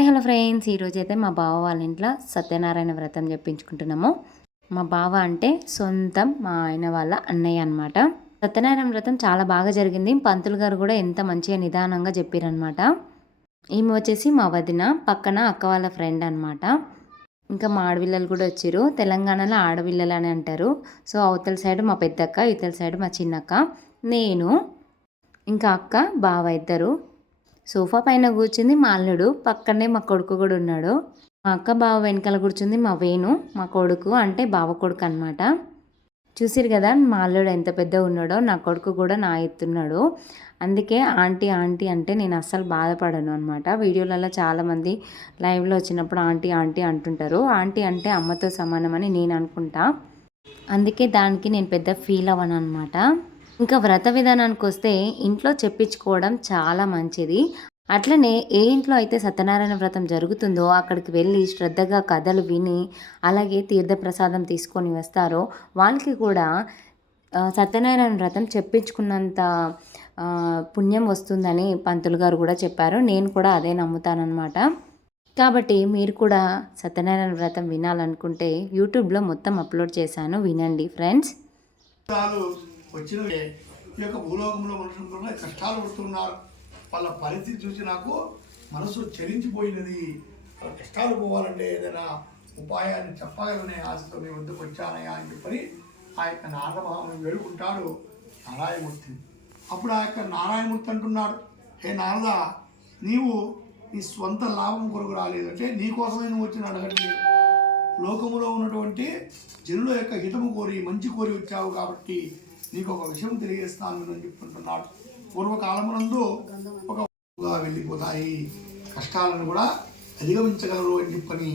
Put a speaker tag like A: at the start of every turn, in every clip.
A: Hi hello friends ఈరోజు అయితే మా బావ వాళ్ళ ఇంట్లో సత్యనారాయణ వ్రతం చెప్పించుకుంటున్నాము మా బావ అంటే సొంతం మా ఆయన వాళ్ళ అన్నయ్య అనమాట సత్యనారాయణ వ్రతం చాలా బాగా జరిగింది. పంతులు గారు కూడా ఎంత మంచిగా నిదానంగా చెప్పారనమాట ఈమె వచ్చేసి మా వదిన పక్కన అక్క వాళ్ళ ఫ్రెండ్ అనమాట ఇంకా మా ఆడపిల్లలు కూడా వచ్చారు తెలంగాణలో ఆడపిల్లలు అని అంటారు. సో అవతల సైడ్ మా పెద్దక్క ఇవతల సైడ్ మా చిన్నక్క. నేను ఇంకా అక్క బావ ఇద్దరు. సోఫా పైన కూర్చుంది మా అల్లుడు పక్కనే మా కొడుకు కూడా ఉన్నాడు. మా అక్క బావ వెనకాల కూర్చుంది మా వేణు మా కొడుకు అంటే బావ కొడుకు అనమాట చూసిరు కదా మా అల్లుడు ఎంత పెద్ద ఉన్నాడో నా కొడుకు కూడా నా ఎత్తున్నాడు. అందుకే ఆంటీ ఆంటీ అంటే నేను అస్సలు బాధపడను అనమాట వీడియోలలో చాలామంది లైవ్లో వచ్చినప్పుడు ఆంటీ ఆంటీ అంటుంటారు. ఆంటీ అంటే అమ్మతో సమానమని నేను అనుకుంటా. అందుకే దానికి నేను పెద్ద ఫీల్ అవ్వను అనమాట ఇంకా వ్రత విధానానికి వస్తే ఇంట్లో చెప్పించుకోవడం చాలా మంచిది. అట్లనే ఏ ఇంట్లో అయితే సత్యనారాయణ వ్రతం జరుగుతుందో అక్కడికి వెళ్ళి శ్రద్ధగా కథలు విని అలాగే తీర్థప్రసాదం తీసుకొని వస్తారో వాళ్ళకి కూడా సత్యనారాయణ వ్రతం చెప్పించుకున్నంత పుణ్యం వస్తుందని పంతులు గారు కూడా చెప్పారు. నేను కూడా అదే నమ్ముతానన్నమాట. కాబట్టి మీరు కూడా సత్యనారాయణ వ్రతం వినాలనుకుంటే యూట్యూబ్లో మొత్తం అప్లోడ్ చేశాను. వినండి ఫ్రెండ్స్.
B: వచ్చిన వచ్చినవే ఈ యొక్క భూలోకంలో మనుషులు కష్టాలు పడుతున్నారు. వాళ్ళ పరిస్థితి చూసి నాకు మనసు చలించిపోయినది. వాళ్ళ కష్టాలు పోవాలంటే ఏదైనా ఉపాయాన్ని చెప్పగలనే ఆశతో మీ వద్దకు వచ్చానయ్యా అని చెప్పని ఆ యొక్క నారదభావం వేడుకుంటాడు నారాయణమూర్తి. అప్పుడు ఆ యొక్క నారాయణమూర్తి అంటున్నాడు హే నారద నీవు నీ స్వంత లాభం కొరకు రాలేదు. అంటే నువ్వు వచ్చిన అడగట్లేదు. లోకములో ఉన్నటువంటి జనుల యొక్క హితము కోరి మంచి కోరి వచ్చావు కాబట్టి నీకు ఒక విషయం తెలియజేస్తాను అని చెప్పుకుంటున్నాడు. పూర్వకాలమునందు ఒక వెళ్ళిపోతాయి. కష్టాలను కూడా అధిగమించగలరు అని చెప్పని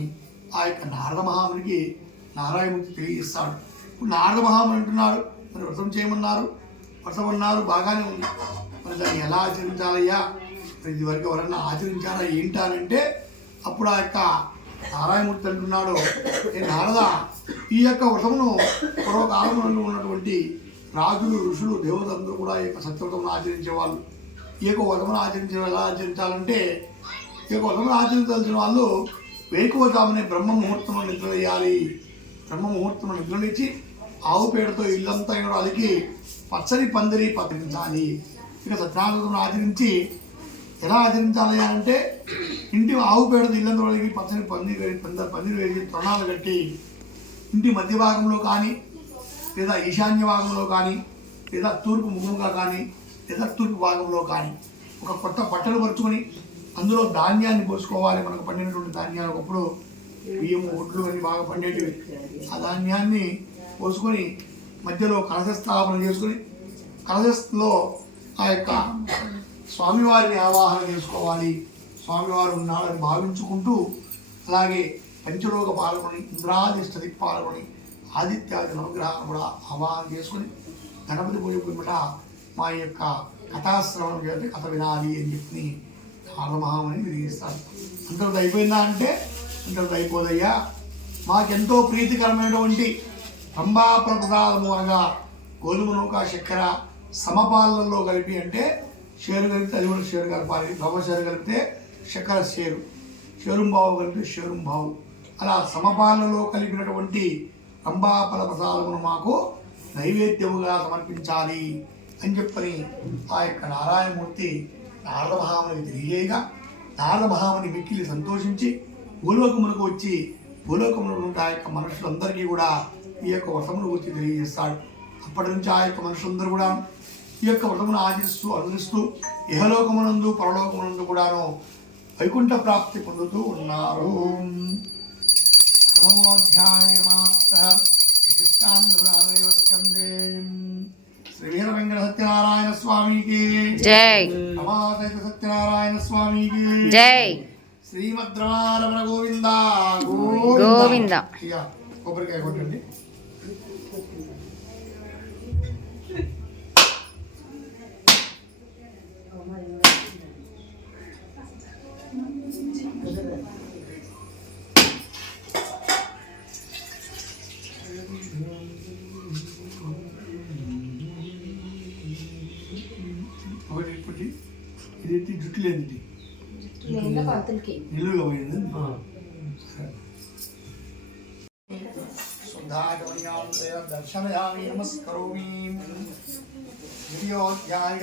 B: ఆ యొక్క నారద మహామునికి నారాయణమూర్తి తెలియజేస్తాడు. ఇప్పుడు నారద మహాముని అంటున్నాడు మరి వ్రతం చేయమన్నారు? వ్రతం అన్నారు బాగానే ఉంది. మరి దాన్ని ఎలా ఆచరించాలయ్యా? మరి ఇది వరకు ఎవరన్నా ఆచరించారా? ఏంటి అని అంటే అప్పుడు ఆ యొక్క నారాయణమూర్తి అంటున్నాడు నారద ఈ యొక్క వ్రతమును పూర్వకాలంలో ఉన్నటువంటి రాజులు ఋషులు దేవతలందరూ కూడా ఈ యొక్క సత్యవ్రతమును ఆచరించేవాళ్ళు. ఈ యొక్క వ్రతమును ఆచరించే ఎలా ఆచరించాలంటే ఏక వ్రతమును ఆచరించాల్సిన వాళ్ళు వేకువజామునే బ్రహ్మ ముహూర్తంలో నిద్ర వేయాలి. బ్రహ్మ ముహూర్తంలో నిద్రలేచి ఆవు పేడతో ఇల్లంతా కూడా అలికి పచ్చని పందిరి పతికించాలి ఇక సత్యనారాయణ ఆచరించి ఎలా ఆచరించాలి అంటే ఇంటి ఆవు పేడతో ఇల్లంతా అలికి పచ్చని పందిరి పందిరి వేసి తృణాలు కట్టి ఇంటి మధ్య భాగంలో కానీ లేదా ఈశాన్య భాగంలో కానీ లేదా తూర్పు ముఖముగా కానీ లేదా తూర్పు భాగంలో కానీ ఒక కొత్త బట్టలు పరుచుకొని అందులో ధాన్యాన్ని పోసుకోవాలి. మనకు పండినటువంటి ధాన్యాలు ఒకప్పుడు బియ్యం ఒడ్లు అన్ని బాగా పండేటివి. ఆ ధాన్యాన్ని పోసుకొని మధ్యలో కలశ స్థాపన చేసుకొని కలశలో ఆ యొక్క స్వామివారిని ఆవాహన చేసుకోవాలి. స్వామివారు ఉన్నాడని భావించుకుంటూ అలాగే పంచలోక పాల్గొని ఇంద్రాదిష్టది పాల్గొని ఆదిత్యాది నవగ్రహాలను కూడా ఆవాహన చేసుకొని గణపతి పూజ పిమ్మట మా యొక్క కథాశ్రవణం చేస్తే కథ వినాలి అని చెప్పి మహామని తెలియజేస్తారు అంతటితో అయిపోయిందా అంటే? అంతటితో అయిపోదయ్యా. మాకెంతో ప్రీతికరమైనటువంటి రంభా ప్రసాదము అనగా గోధుమ నూక చక్కెర సమపాలనలో కలిపి అంటే షేరు కలిపితే అది కూడా షేరు కలపాలి. రవ్వ షేరు కలిపితే చక్కెర షేరు. షేరుంబావు కలిపితే షేరుంబావు. అలా సమపాలనలో కలిపినటువంటి రంభాఫల ప్రసాదమును మాకు నైవేద్యముగా సమర్పించాలి అని చెప్పని ఆ యొక్క నారాయణమూర్తి నారద మహామునికి తెలియజేయగా నారద మహాముని మిక్కిలి సంతోషించి భూలోకములకు వచ్చి భూలోకములు ఉన్న ఆ యొక్క మనుషులందరికీ కూడా ఈ యొక్క వ్రతమును గురించి తెలియజేస్తాడు. అప్పటి నుంచి ఆ యొక్క మనుషులందరూ కూడా ఈ యొక్క వ్రతమును ఆచరిస్తూ అనుసరిస్తూ ఇహలోకమునందు పరలోకమునందు కూడాను వైకుంఠ ప్రాప్తి పొందుతూ ఉన్నారు. శ్రీ సత్యనారాయణ స్వామికి
A: జై.
B: సత్యనారాయణ స్వామికి
A: జై.
B: శ్రీమద్రమారమణ గోవింద.
A: గోవింద.
B: కొబ్బరికాయ కొట్టండి. లేనిది నిలువుగా పోయింది. దర్శనయామి నమస్కరోమి.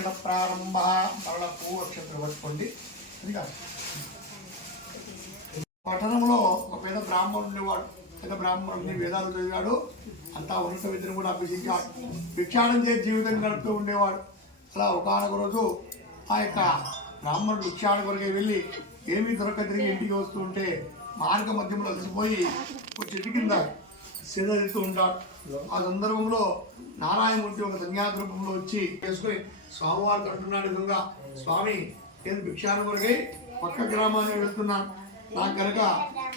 B: ప్రారంభ. మరల పూర్వక్షత్ర పట్టుకోండి. అది కాదు. పట్టణంలో ఒక పేద బ్రాహ్మణుడు ఉండేవాడు. పెద్ద బ్రాహ్మణుడిని వేదాలు చదివాడు. అంతా ఉన్నత విద్యను కూడా అభ్యసించాడు. భిక్షాటం చేసి జీవితం గడుపుతూ ఉండేవాడు. అలా ఒకనొక రోజు ఆ యొక్క బ్రాహ్మణుడు వృక్షాల కొరకే వెళ్ళి ఏమీ దొరక తిరిగి ఇంటికి వస్తూ ఉంటే మార్గ మధ్యంలో అలసిపోయి ఒక చెట్టు కింద సేదరిస్తూ ఉంటాడు. ఆ సందర్భంలో నారాయణమూర్తి ఒక సన్యాసరూపంలో వచ్చి చేసుకుని స్వామివారికి అంటున్నాడు విధంగా స్వామి నేను భిక్షాన కొరకై పక్క గ్రామానికి వెళ్తున్నాను నాకు కనుక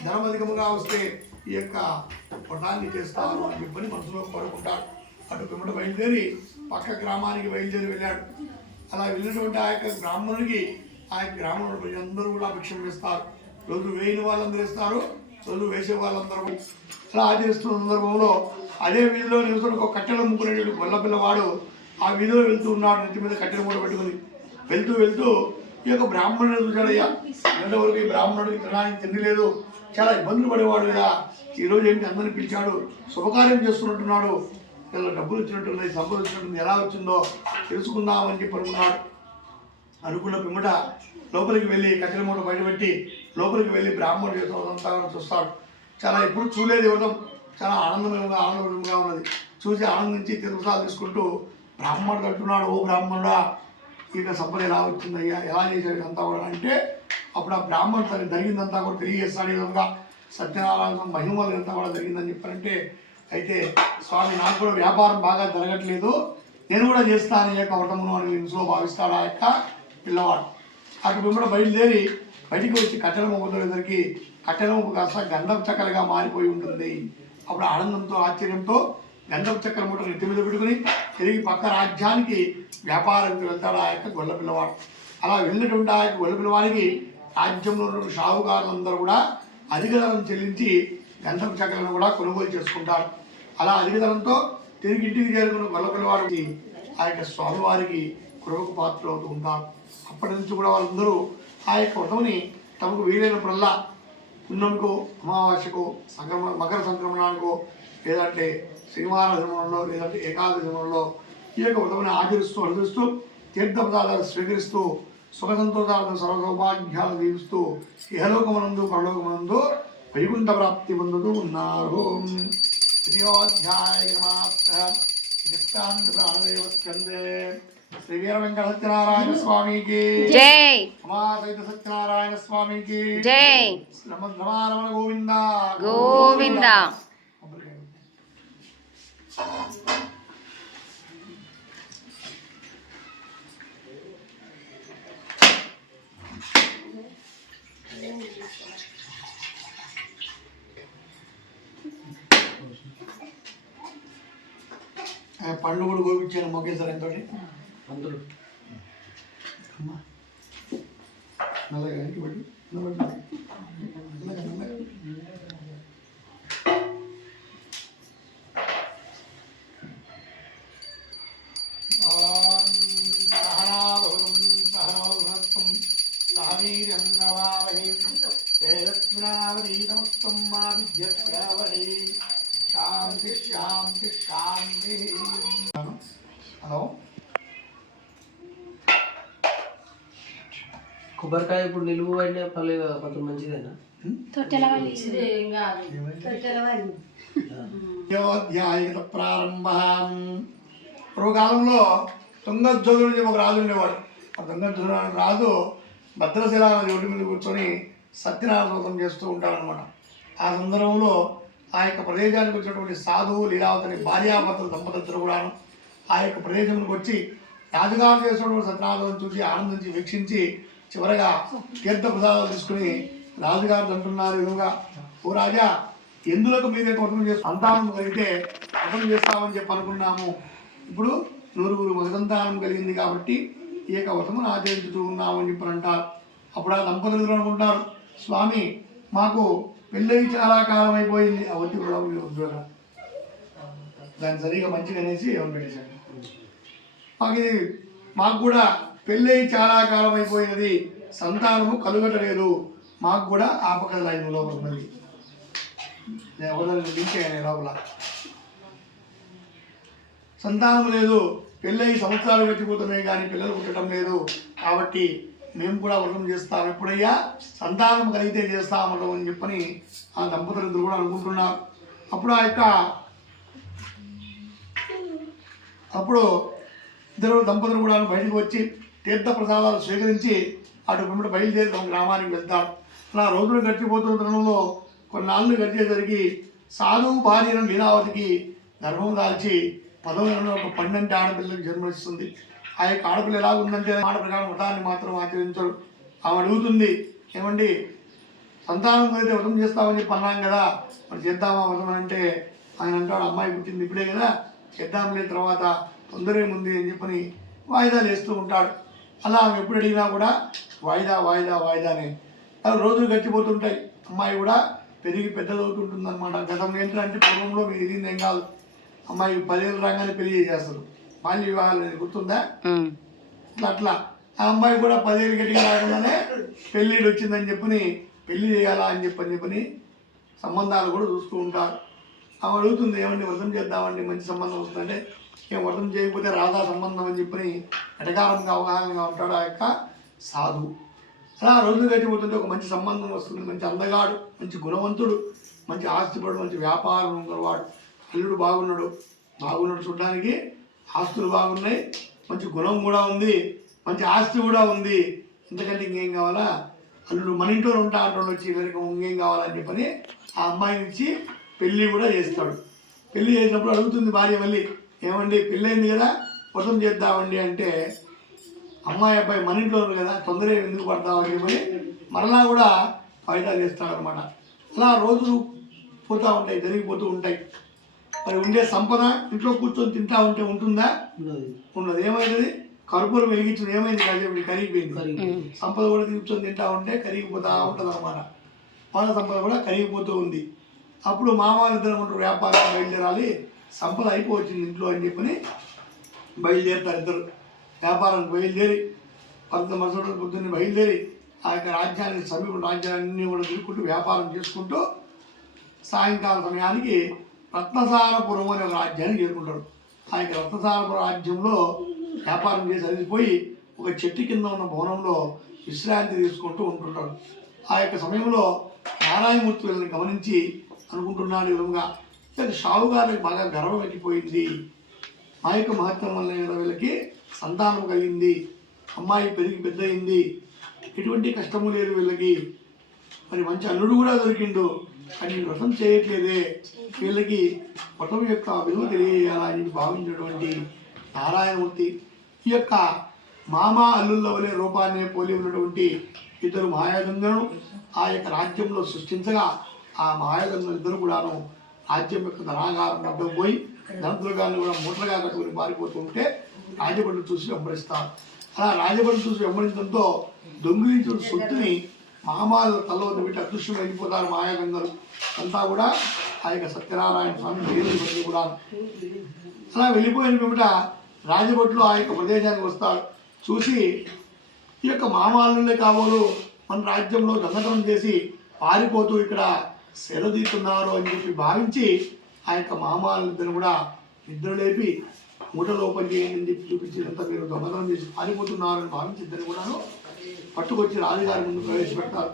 B: ధనమధికముగా వస్తే ఈ యొక్క పటాన్ని చేస్తాను అని చెప్పని మనసులో పడుకుంటాడు అటు పిమ్మట బయలుదేరి పక్క గ్రామానికి బయలుదేరి వెళ్ళాడు. అలా వెళ్ళినటువంటి ఆ యొక్క బ్రాహ్మణుడికి ఆ యొక్క గ్రామంలో ప్రజలందరూ కూడా భిక్షం వేస్తారు రోజు వేయని వాళ్ళందరూ ఇస్తారు రోజు వేసే వాళ్ళందరూ అలా ఆచరిస్తున్న సందర్భంలో అదే వీధిలో నివసం ఒక కట్టెల ముగ్గురేడు గొల్ల పిల్లవాడు ఆ వీధిలో వెళ్తూ ఉన్నాడు నెత్తి మీద కట్టెలు కూడా పెట్టుకుని. వెళ్తూ వెళ్తూ ఈ యొక్క బ్రాహ్మణుడు చూశాడయ్యా ఎంతవరకు ఈ బ్రాహ్మణుడికి తినడానికి తిండి లేదు చాలా ఇబ్బందులు పడేవాడు కదా. ఈరోజు ఏంటి అందరిని పిలిచాడు శుభకార్యం చేస్తున్నట్టున్నాడు. ఇలా డబ్బులు వచ్చినట్టున్నాయి సంపద వచ్చినట్టుంది ఎలా వచ్చిందో తెలుసుకుందామని చెప్పి అనుకున్నాడు. అనుకున్న పిమ్మట లోపలికి వెళ్ళి కట్టెల మూట బయటపెట్టి లోపలికి వెళ్ళి బ్రాహ్మణుడు చేస్తున్నంతా చూస్తాడు. చాలా ఎప్పుడు చూడలేదు ఇవ్వడం చాలా ఆనందమయంగా ఆనందమయంగా ఉన్నది. చూసి ఆనందించి తిరుమల తీసుకుంటూ బ్రాహ్మణుడు అంటున్నాడు ఓ బ్రాహ్మణుడా ఇక సంపద ఎలా వచ్చిందయ్యా ఎలా చేశాడు అంతా కూడా? అంటే అప్పుడు ఆ బ్రాహ్మణుడు జరిగిందంతా కూడా తెలియజేస్తాడు ఈ విధంగా. సత్యనారాయణ మహిమలు ఎంత కూడా జరిగిందని చెప్పారంటే అయితే స్వామి నాకు కూడా వ్యాపారం బాగా జరగట్లేదు. నేను కూడా చేస్తాను ఈ యొక్క వ్రతమును అని ఇంట్లో భావిస్తాడు ఆ యొక్క పిల్లవాడు. అటు పిమ్మట బయలుదేరి బయటికి వచ్చి కట్టెల మొగ్గుదరికి కట్టెల మొగ్గు కాస్త గంధం చక్కలుగా మారిపోయి ఉంటుంది. అప్పుడు ఆనందంతో ఆశ్చర్యంతో గంధం చక్కెర మూట నెత్తి మీద పెట్టుకుని తిరిగి పక్క రాజ్యానికి వ్యాపారానికి వెళ్తాడు ఆ యొక్క గొల్ల పిల్లవాడు. అలా వెళ్ళినటువంటి ఆ యొక్క గొల్ల పిల్లవాడికి రాజ్యంలో ఉన్న షావుకారులందరూ కూడా అధిక ధనం చెల్లించి గంధం చక్రాలను కూడా కొనుగోలు చేసుకుంటారు. అలా అధిక తిరిగి ఇంటికి చేరుకున్న గొల్లపిల్లవాడికి ఆ యొక్క స్వామివారికి కృపకు పాత్రలు అవుతూ ఉంటారు. అప్పటి నుంచి కూడా వాళ్ళందరూ ఆ యొక్క వ్రతముని తమకు వీలైనప్పుడల్లా పుణ్యంకో అమావాస్యకు సంక్రమణ మకర సంక్రమణానికో లేదంటే శనివార ధర్మంలో లేదంటే ఏకాదశి ధర్మంలో ఈ యొక్క వ్రతముని ఆచరిస్తూ అనుసరిస్తూ తీర్థపదార్థాలు స్వీకరిస్తూ సుఖ సంతోషాలను సర్వ సౌభాగ్యాలు దీవిస్తూ ఇహలోకమనందు పరలోకమనందు వైకుంఠ ప్రాప్తి పొందుతూ ఉన్నారు త్రియోధ్యాయ ప్రాణదేవస్కందే శ్రీ వీర వెంకట సత్యనారాయణ స్వామికి
A: జై
B: ఉమాసహిత సత్యనారాయణ స్వామికి
A: జై
B: రమ రమారమణ గోవింద
A: గోవింద
B: ఆ, పండ్లు కూడా గోపించాను మొగ్గేశారు ఎంతో పెట్టు. మెల్లగా, మెల్లగా, మెల్లగా. శాంతి శాంతి శాంతి. హలో?
C: కొబ్బరికాయ ఇప్పుడు నిలువు పడినా పర్లేదు కదా కొంచెం మంచిదేనా?
B: అయోధ్యాయుత ప్రారంభ. పూర్వకాలంలో తుంగధ్వజుడు అని ఒక రాజు ఉండేవాడు. ఆ తుంగధ్వజుడు అనే రాజు భద్రశిలా నది ఒడ్డు మీద కూర్చొని సత్యనారాయణ వ్రతం చేస్తూ ఉంటాడనమాట ఆ సందర్భంలో ఆ యొక్క ప్రదేశానికి వచ్చినటువంటి సాధువు లీలావతిని భార్యాభర్తలు దంపతులు కూడాను ఆ యొక్క ప్రదేశంలోకి వచ్చి రాజుగారు చేసినటువంటి సత్యనారాయణ చూసి ఆనందించి వీక్షించి చివరగా తీర్థ ప్రసాదాలు తీసుకుని రాజుగారు అంటున్నారు విధంగా ఓ రాజా ఎందులకు మీరే కొట్టం చేసి సంతానం కలిగితే వ్రతం చేస్తామని చెప్పి అనుకున్నాము. ఇప్పుడు నూరుగురు మగ కలిగింది కాబట్టి ఈ యొక్క వ్రతమును ఆచరించుతూ ఉన్నామని అని చెప్పి అంటారు. అప్పుడు ఆ దంపతులు అనుకుంటారు స్వామి మాకు పెళ్ళయి చాలా కాలం అయిపోయింది. ఆ కూడా ఉద్యోగం దాన్ని సరిగా మంచిగా అనేసి ఏమని పెట్టేశాడు? మాకు ఇది మాకు కూడా పెళ్ళయి చాలా కాలం అయిపోయినది. సంతానము కలుగటలేదు. మాకు కూడా ఆపకల లైన్ లోపల మళ్ళీ? ఎవరైనా లింకేయని లోపల. సంతానం లేదు. పెళ్ళయి సంవత్సరాలు గడిచిపోతున్నాయి కానీ పిల్లలు పుట్టడం లేదు. కాబట్టి మేము కూడా వ్రతం చేస్తాం ఎప్పుడయ్యా? సంతానం కలిగితే చేస్తాం వ్రతం అని చెప్పని ఆ దంపతులు ఇద్దరు కూడా అనుకుంటున్నారు. అప్పుడు ఆ యొక్క అప్పుడు ఇద్దరు దంపతులు కూడా బయటకు వచ్చి తీర్థ ప్రసాదాలు స్వీకరించి అటు వెంబడి బయలుదేరి తమ గ్రామానికి వెళ్తారు. అలా రోజులు గడిచిపోతున్న తరుణంలో కొన్నాళ్ళు గడిచేసరికి సాధువు భార్యను లీలావతికి గర్భం దాల్చి పదవులను ఒక పన్నెండు ఆడపిల్లలకు జన్మనిస్తుంది. ఆ యొక్క ఆడపిల్ల ఎలా ఉందంటే మాట ప్రకారం వ్రతాన్ని మాత్రం ఆచరించరు ఆమె అడుగుతుంది ఏమండి సంతానం అయితే వ్రతం చేస్తామని చెప్పి అన్నాం కదా మరి చేద్దామా వ్రతం అంటే? ఆయన అంటాడు అమ్మాయి పుట్టింది ఇప్పుడే కదా చేద్దాంలే తర్వాత తొందర ఉంది అని చెప్పని వాయిదాలు వేస్తూ ఉంటాడు. అలా ఆమె ఎప్పుడు అడిగినా కూడా వాయిదా వాయిదా వాయిదానే అలా రోజులు గడిచిపోతుంటాయి. అమ్మాయి కూడా పెరిగి పెద్దదవుతుంటుంది అనమాట గతంలో ఏంటంటే పూర్వంలో మీరు ఎదిగింది ఏం కాదు. అమ్మాయి పదేళ్ళు రాగానే పెళ్ళి చేసేస్తారు. బాల్య వివాహాలు అనేది గుర్తుందా. అట్లా అట్లా. ఆ అమ్మాయి కూడా పదివేలు గట్టిగా రాకుండానే పెళ్ళిడు వచ్చిందని చెప్పని పెళ్ళి చేయాలా అని చెప్పని చెప్పని సంబంధాలు కూడా చూస్తూ ఉంటారు. ఆమె అడుగుతుంది ఏమండి వ్రతం చేద్దామండి మంచి సంబంధం వస్తుందంటే ఏం వ్రతం చేయకపోతే రాధా సంబంధం అని చెప్పని ఎటకారంగా అవగాహనగా ఉంటాడు ఆ యొక్క సాధువు. అలా రోజులు గడిచిపోతుంటే ఒక మంచి సంబంధం వస్తుంది మంచి అందగాడు మంచి గుణవంతుడు మంచి ఆస్తిపడు మంచి వ్యాపారం ఉన్నవాడు. అల్లుడు బాగున్నాడు బాగున్నాడు చూడడానికి ఆస్తులు బాగున్నాయి మంచి గుణం కూడా ఉంది మంచి ఆస్తి కూడా ఉంది. ఇంతకంటే ఇంకేం కావాలా? అల్లుడు మన ఇంట్లో ఉంటా అంటాడు వచ్చి వీరికి ఇంకేం కావాలని చెప్పని ఆ అమ్మాయి నుంచి పెళ్ళి కూడా చేస్తాడు. పెళ్ళి చేసినప్పుడు అడుగుతుంది భార్య మళ్ళీ ఏమండి పెళ్ళైంది కదా వ్రతం చేద్దామండి అంటే అమ్మాయి అబ్బాయి మన ఇంట్లో కదా తొందర ఎందుకు పడతామని చెప్పని మరలా కూడా వాయిదా చేస్తాడనమాట అలా రోజులు పోతూ ఉంటాయి జరిగిపోతూ ఉంటాయి. మరి ఉండే సంపద ఇంట్లో కూర్చొని తింటా ఉంటే ఉంటుందా?
C: ఉన్నది.
B: ఏమైంది? కర్పూరం వెలిగించిన ఏమైంది కాసేపు కరిగిపోయింది. సంపద కూడా కూర్చొని తింటా ఉంటే కరిగిపోతా ఉంటుంది అనమాట మన సంపద కూడా కరిగిపోతూ ఉంది. అప్పుడు మామాలిద్దరు ఉంటారు వ్యాపారం బయలుదేరాలి. సంపద అయిపోవచ్చింది ఇంట్లో అని చెప్పని బయలుదేరుతారు ఇద్దరు. వ్యాపారానికి బయలుదేరి మరుసటి రోజు పొద్దున్నే బయలుదేరి ఆ యొక్క రాజ్యానికి సమీప రాజ్యాలన్నీ కూడా తిరుగుకుంటూ వ్యాపారం చేసుకుంటూ సాయంకాల సమయానికి రత్నసారపురం అనే ఒక రాజ్యాన్ని చేరుకుంటాడు. ఆ యొక్క రత్నసారపురం రాజ్యంలో వ్యాపారం చేసి అలసిపోయి ఒక చెట్టు కింద ఉన్న భవనంలో విశ్రాంతి తీసుకుంటూ ఉంటుంటాడు. ఆ యొక్క సమయంలో నారాయణమూర్తి వీళ్ళని గమనించి అనుకుంటున్నాడు ఈ విధంగా ఈ షావుగారికి బాగా గర్వం ఎక్కిపోయింది. మా యొక్క మహత్వం వల్ల వీళ్ళకి సంతానం కలిగింది. అమ్మాయి పెరిగి పెద్ద అయింది ఎటువంటి కష్టము లేదు వీళ్ళకి. మరి మంచి అల్లుడు కూడా దొరికిండు. కానీ వ్రతం చేయట్లేదే. వీళ్ళకి వ్రతం యొక్క విలువ తెలియజేయాలని భావించినటువంటి నారాయణమూర్తి ఈ యొక్క మామ అల్లుల్లో వలె రూపాన్ని పోలి ఉన్నటువంటి ఇద్దరు మాయాగంగను ఆ యొక్క రాజ్యంలో సృష్టించగా ఆ మాయాగంగలు ఇద్దరు కూడాను రాజ్యం యొక్క ధనాగారం వద్దకు పోయి ధనదుర్గాన్ని కూడా మూటలుగా కట్టుకుని పారిపోతూ ఉంటే రాజభటులు చూసి వెంబడిస్తారు. అలా రాజభటులు చూసి వెంబడించడంతో దొంగిలించిన సొత్తుని మామాల తలలో పెట్టి అదృశ్యం అయిపోతారు మాయాగంగలు. అంతా కూడా ఆ యొక్క సత్యనారాయణ స్వామి దేవుని కూడా. అలా వెళ్ళిపోయిన పిమ్మట రాజభట్లు ఆ యొక్క ప్రదేశానికి వస్తారు. చూసి ఈ యొక్క మామాలే కాబోలు మన రాజ్యంలో దొంగతనం చేసి పారిపోతూ ఇక్కడ సెలదీస్తున్నారు అని చెప్పి భావించి ఆ యొక్క మామాలిద్దరు కూడా నిద్రలేపి లేపి మూటలు చేయండి అని చెప్పి చూపించినంత మీరు దొంగతనం చేసి పారిపోతున్నారు అని భావించి ఇద్దరు కూడాను పట్టుకొచ్చి రాజుగారి ముందు ప్రవేశపెట్టారు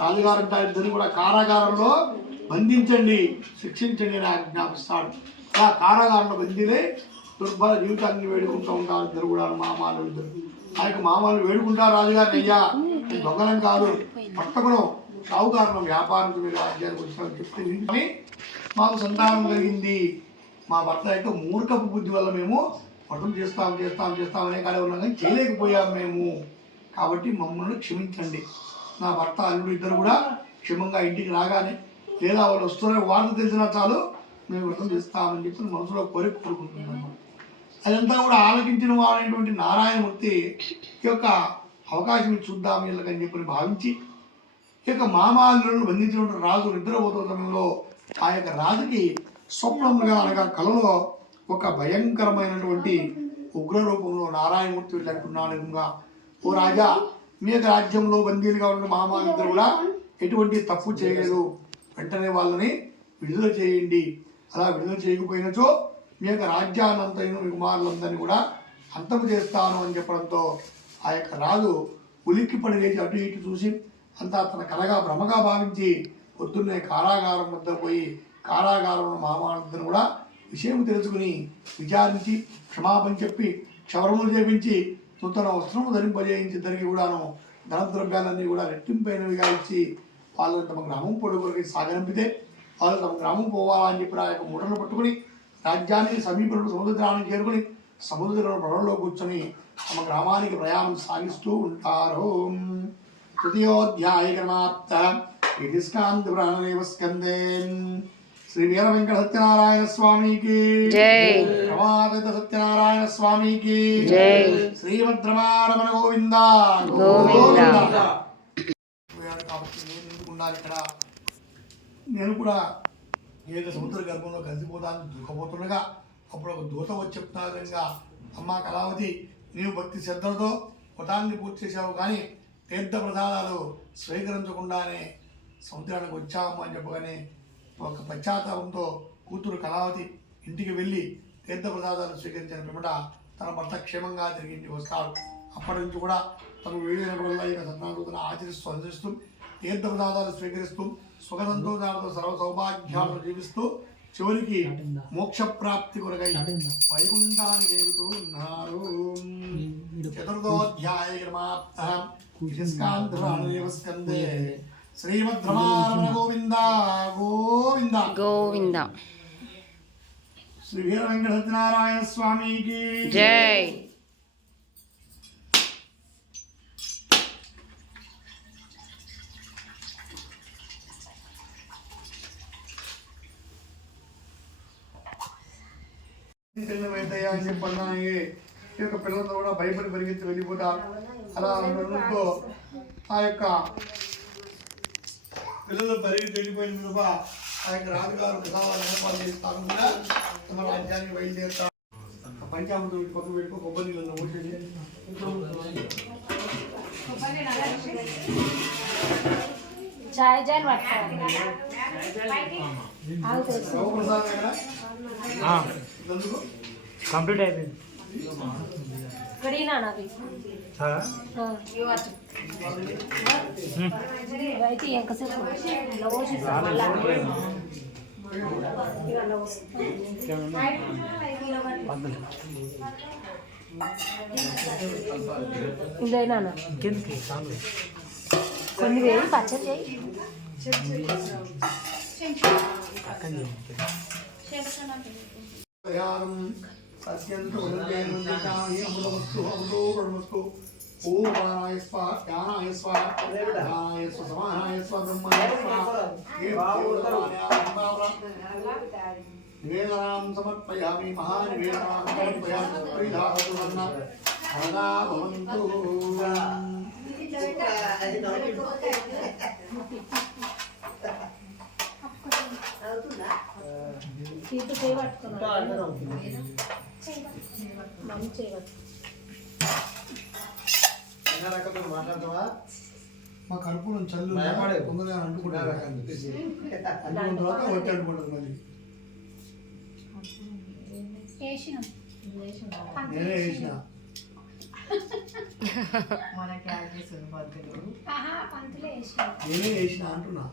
B: రాజుగారు అంటారు ఇద్దరిని కూడా కారాగారంలో బంధించండి శిక్షించండి అని ఆజ్ఞాపిస్తాడు. ఆ కారాగారంలో బందీలే దుర్బల జీవితాన్ని వేడుకుంటూ ఉంటారు ఇద్దరు కూడా మామాలు ఇద్దరు. ఆ యొక్క మామాలు వేడుకుంటారు రాజుగారిని అయ్యా దొంగలం కాదు పట్టకును షావుకారులు వ్యాపారం మీరు రాజ్యానికి వచ్చామని చెప్తే మాకు సంతానం కలిగింది. మా భర్త యొక్క మూర్ఖపు బుద్ధి వల్ల మేము వ్రతం చేస్తాం చేస్తాం చేస్తాం అనే కాడే ఉన్నాం కానీ చేయలేకపోయాం మేము. కాబట్టి మమ్మల్ని క్షమించండి. నా భర్త అల్లుడు ఇద్దరు కూడా క్షేమంగా ఇంటికి రాగానే లేదా వాళ్ళు వస్తున్న వార్త తెలిసినా చాలు మేము వ్రతం చేస్తామని చెప్పి మనసులో కోరిక కోరుకుంటున్నాను అదంతా కూడా ఆలకించిన వాడైనటువంటి నారాయణమూర్తి ఈ యొక్క అవకాశం చూద్దాం వీళ్ళకని చెప్పి భావించి ఈ యొక్క మామాలను బంధించినటువంటి రాజు నిద్రపోతున్న సమయంలో ఆ యొక్క రాజుకి స్వప్నముగా అనగా కలలో ఒక భయంకరమైనటువంటి ఉగ్రరూపంలో నారాయణమూర్తి వెళ్ళి ఓ రాజా మీ రాజ్యంలో బందీలుగా ఉన్న మహామానిద్దరు కూడా ఎటువంటి తప్పు చేయలేదు. వెంటనే వాళ్ళని విడుదల చేయండి. అలా విడుదల చేయకపోయినచో మీ యొక్క రాజ్యాన్నంతైన మీ కుమారులందరినీ కూడా అంతము చేస్తాను అని చెప్పడంతో ఆ యొక్క రాజు ఉలిక్కి పడి లేచి అటు ఇటు చూసి అంతా తన కలగా భ్రమగా భావించి పొద్దున్నే కారాగారం వద్ద పోయి కారాగారంలో మహామానందను కూడా విషయం తెలుసుకుని విచారించి క్షమాపణ చెప్పి క్షవరములు చేపించి నూతన వస్త్రము ధరింపజేయించి ఇద్దరికి కూడాను ధనద్రవ్యాలన్నీ కూడా రెట్టింపైనవిగా ఇచ్చి వాళ్ళని తమ గ్రామం పొడుగురికి సాగనంపితే వాళ్ళు తమ గ్రామం పోవాలని చెప్పిన ఆ యొక్క మూటలు పట్టుకుని రాజ్యానికి సమీపంలో సముద్రానికి చేరుకుని సముద్రంలో తీరం కూర్చొని తమ గ్రామానికి ప్రయాణం సాగిస్తూ ఉంటారు. తృతీయోధ్యాయక్రమాప్త ఇది స్కాంతి ప్రాణదేవ స్కందే. శ్రీ వీర వెంకట సత్యనారాయణ స్వామికి
A: జై.
B: రమాపతి సత్యనారాయణ స్వామికి
A: జై.
B: శ్రీభద్రమారమణ గోవింద
A: గోవింద.
B: పోయాడు కాబట్టి నేను ఎందుకు ఉండాలి ఇక్కడ నేను కూడా ఏక సముద్ర గర్భంలో కలిసిపోతాను దుఃఖపోతుండగా అప్పుడు ఒక దూత వచ్చి చెప్తున్నా అమ్మా కళావతి నీవు భక్తి శ్రద్ధలతో వ్రతాన్ని పూర్తి చేశావు కానీ తీర్థ ప్రసాదాలు స్వీకరించకుండానే సముద్రానికి వచ్చాము అని చెప్పగానే ఒక పశ్చాత్తాపంతో కూతురు కళావతి ఇంటికి వెళ్ళి తీర్థ ప్రసాదాలు స్వీకరించిన పిమ్మట తన భర్త క్షేమంగా తిరిగి ఇంటికి వస్తాడు. అప్పటి నుంచి కూడా తను వీడినప్పుడల్లా ఇక సత్నాగతులను ఆచరిస్తూ అనుసరిస్తూ తీర్థ ప్రసాదాలు స్వీకరిస్తూ సుఖ సంతోషాలతో సర్వ సౌభాగ్యాలను జీవిస్తూ చివరికి మోక్ష ప్రాప్తి కొరకై వైకుంఠానికి ఎగుతూ ఉన్నారు. చతుర్థోధ్యాయ స్కందే. శ్రీమద్రమారమణ గోవింద గోవింద
A: గోవింద
B: శ్రీ వీర వెంకట సత్యనారాయణ స్వామికి
A: జై
B: అని ఈ యొక్క పిల్లలతో కూడా భయపడి పరిగెత్తి వెళ్ళిపోతారు. అలా ఉండడంతో ఆ యొక్క పిల్లలు పరిగెత్తి వెళ్ళిపోయిన పిలుప ఆ యొక్క రాజుగారు ప్రసాదాలు ఏర్పాటు చేస్తారు కూడా తమ రాజ్యానికి బయలుదేరుతారు ఆ పంచామృతం ఇటు పక్కన పెట్టుకో కొబ్బరి నీళ్ళు ఊసేసి
D: చాయ్ జాన్ పట్టుకోవాలి
B: శవ ప్రసాదం ఎక్కడ? ఇదెందుకు?
E: కంప్లీట్ అయిపోయింది
D: కడిగినా నాది
E: చాలా
D: అయితే ఎంతసేపు ఇలా పోసేసి మళ్ళా ఇలా పోసి. ఇదేనా
E: ఇంకెందుకు సాంగ్
D: కొన్ని వేలు పచ్చడి చేయి
B: తయారం సత్యంత ఉదకేనుందికాని అమృతమస్తు అమృతో బ్రహ్మస్తు ఓం ప్రాణాయ స్వాహ జ్ఞానాయ స్వాహ జ్ఞానాయ స్వ సమానాయ స్వ బ్రహ్మాయ స్వాహ ఏం నివేదనాం సమర్పయామి మహానివేదనాం సమర్పయామి పరిధావతు వన్న సదా భవంతు
D: తీర్థ చేయి పట్టుకున్నాను పట్టుకున్నాను
B: మా కడుపులో చల్లు. తొందరగా అంటుకుంటారు అంటుకున్న తర్వాత వచ్చి అంటుకుంటుంది మళ్ళీ నేనే వేసిన నేనే వేసిన అంటున్నా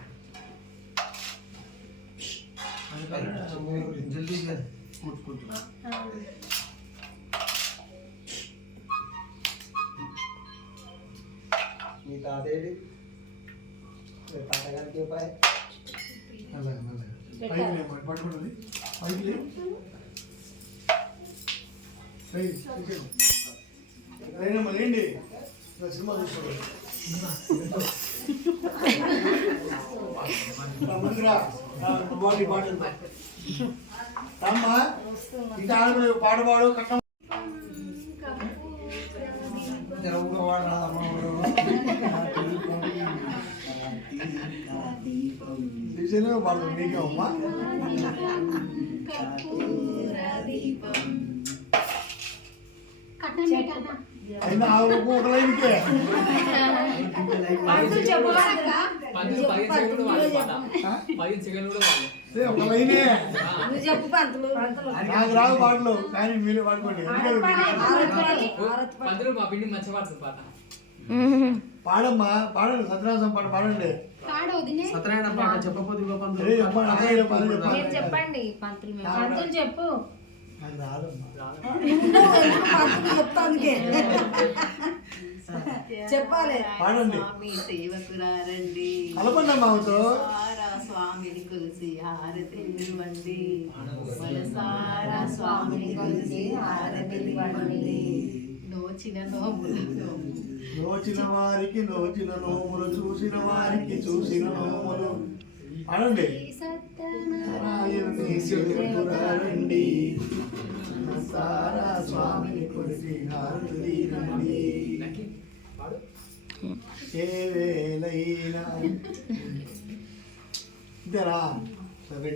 C: జల్దీ చేయాలి. మీ తాతయ్యది మీ తాతగారికి ఉపాయ?
B: అలాగే మెల్లగా పైకి లేవు పట్టుకుంటుంది పైకి పై తీసేయ్. లేండి సినిమా చూసుకోండి ముందురా బాడీ పాట ఇంకా ఆడపిల్ల పాట పాడు వాళ్ళు మీకే అమ్మా అయినా ఒక లైన్కే ఒక లైనే. నాకు రాదు పాటలు కానీ మీరే పాడుకోండి. పాడమ్మా పాడండి సత్యనాశం పాట పాడండి.
C: సత్యనారాయణ పాట చెప్పకపోతే ఇవ్వ పంతులు.
B: ఏ, చెప్పండి
A: పంతులు
D: చెప్పు. చెప్పాలి.
B: పాడండి.
F: స్వామి సేవకురారండి.
B: కలపండి
F: సారా స్వామిని కొలిసి హారతి ఇవ్వండి. మనసారా స్వామిని కొలిసి హారతి ఇవ్వండి. నోచిన నోములు
B: నోచిన వారికి నోచిన నోములు చూసిన వారికి చూసిన నోములు. పాడండి. నారాయణుని సారా స్వామిని కొలిసి హారతి రండి ఏ వేలైనా సరే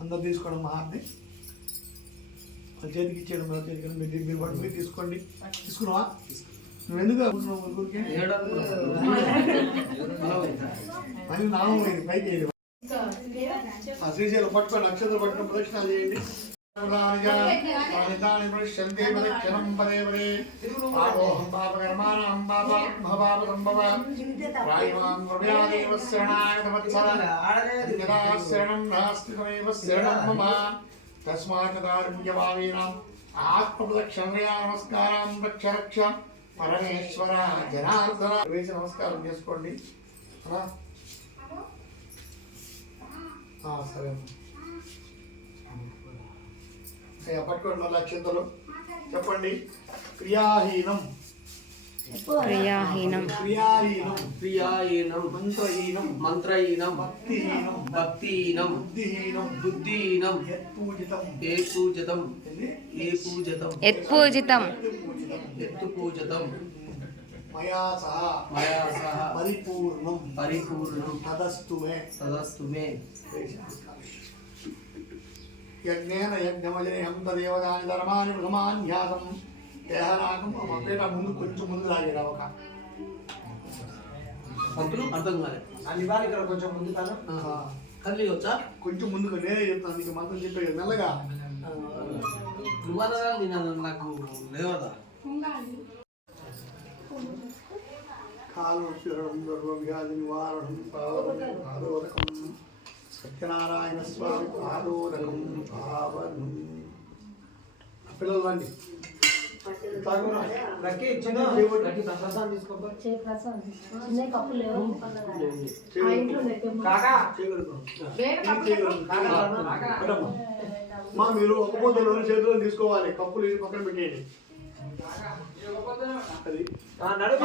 B: అందరు తీసుకోవడం మహాన్ని వాళ్ళ చేతికి ఇచ్చేయడం వాళ్ళ చేతికి మీరు మీరు పట్టుకుని తీసుకోండి. తీసుకున్నావా నువ్వు ఎందుకు అనుకుంటున్నావు ముగ్గురికి
C: ఏడు
B: పైకి ఆ శ్రీశైలం పట్టుకొని నక్షత్రం పట్టుకొని ప్రదక్షిణాలు చేయండి. వానితాని ఆత్మప్రదక్షిణయా నమస్కారం రక్ష రక్ష పరమేశ్వర జనార్దన. నమస్కారం చేసుకోండి. సరే. అయ్యా, పట్టుకోండి మళ్ళీ అక్షంతలు చెప్పండి. క్రియాహీనం.
A: ప్రియాహీనం
B: క్రియాహీనం.
C: క్రియాహీనం.
B: మంత్రహీనం.
C: మంత్రహీనం.
B: భక్తిహీనం.
C: భక్తిహీనం.
B: బుద్ధిహీనం.
C: బుద్ధిహీనం.
B: యత్పూజితం.
C: ఏ పూజితం? ఏ పూజితం?
A: యత్పూజితం.
C: ఎత్తు పూజితం
B: మయా సహ.
C: మయా సహ.
B: పరిపూర్ణం.
C: పరిపూర్ణం.
B: తదస్తు మే.
C: తదస్తు మే.
B: యజ్ఞేన యజ్ఞమజనేహం తదేవదాని ధర్మాని ప్రథమాన్యాసం దేహనాగం మా పేట ముందు కొంచెం ముందు లాగేరా ఒక.
C: పంతులు అర్థం కాలేదు
E: ఇక్కడ కొంచెం ముందు కాదు
C: కదిలి వచ్చా?
B: కొంచెం ముందుకు నేనే చెప్తాను నీకు మంత్రం మెల్లగా.
C: నేను నాకు లేవదా?
B: కాలు సర్వవ్యాధి నివారణం పాదోదకం సత్యనారాయణ స్వామి పాదోదకం పావనం పిల్లలు రండి. మా మీరు ఒక పొద్దులో చేతులు తీసుకోవాలి. కప్పులు ఇది పక్కన పెట్టేయండి. అది.
E: నడుపు